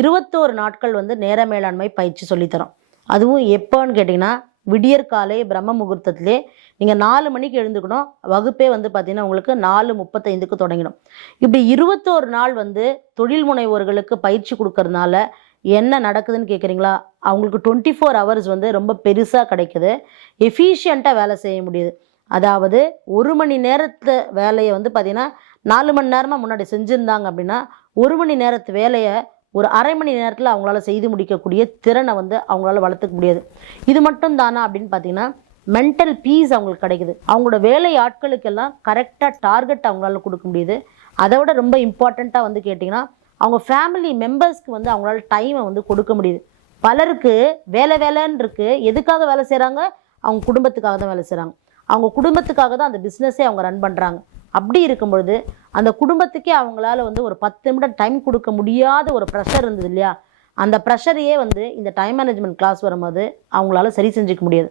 21 நாட்கள் வந்து நேர மேலாண்மை பயிற்சி சொல்லித்தரோம். அதுவும் எப்போன்னு கேட்டிங்கன்னா, விடியற்காலை பிரம்ம முகூர்த்தத்திலே நீங்கள் 4 மணிக்கு எழுந்துக்கணும். வகுப்பே வந்து பார்த்தீங்கன்னா உங்களுக்கு 4:35க்கு தொடங்கிடும். இப்படி 21 நாள் வந்து தொழில் முனைவோர்களுக்கு பயிற்சி கொடுக்கறதுனால என்ன நடக்குதுன்னு கேட்குறீங்களா? அவங்களுக்கு 24 ஹவர்ஸ் வந்து ரொம்ப பெருசாக கிடைக்குது. எஃபிஷியண்ட்டாக வேலை செய்ய முடியுது. அதாவது 1 மணி நேரத்து வேலையை வந்து பார்த்தீங்கன்னா 4 மணி நேரமாக முன்னாடி செஞ்சுருந்தாங்க அப்படின்னா 1 மணி நேரத்து வேலையை ஒரு அரை மணி நேரத்தில் அவங்களால செய்து முடிக்கக்கூடிய திறனை வந்து அவங்களால வளர்த்துக்க முடியாது. இது மட்டும் தானா அப்படின்னு பார்த்தீங்கன்னா மென்டல் பீஸ் அவங்களுக்கு கிடைக்குது. அவங்களோட வேலை ஆட்களுக்கெல்லாம் கரெக்டாக டார்கெட் அவங்களால கொடுக்க முடியுது. அதை விட ரொம்ப இம்பார்ட்டண்ட்டாக வந்து கேட்டிங்கன்னா அவங்க ஃபேமிலி மெம்பர்ஸ்க்கு வந்து அவங்களால டைமை வந்து கொடுக்க முடியுது. பலருக்கு வேலைன்னு இருக்கு, எதுக்காக வேலை செய்கிறாங்க? அவங்க குடும்பத்துக்காக தான் வேலை செய்கிறாங்க. அவங்க குடும்பத்துக்காக தான் அந்த பிஸ்னஸே அவங்க ரன் பண்ணுறாங்க. அப்படி இருக்கும் பொழுது அந்த குடும்பத்துக்கே அவங்களால வந்து ஒரு 10 நிமிடம் டைம் கொடுக்க முடியாத ஒரு ப்ரெஷர் இருந்தது இல்லையா? அந்த ப்ரெஷரையே வந்து இந்த டைம் மேனேஜ்மெண்ட் கிளாஸ் வரும்போது அவங்களால சரி செஞ்சுக்க முடியாது.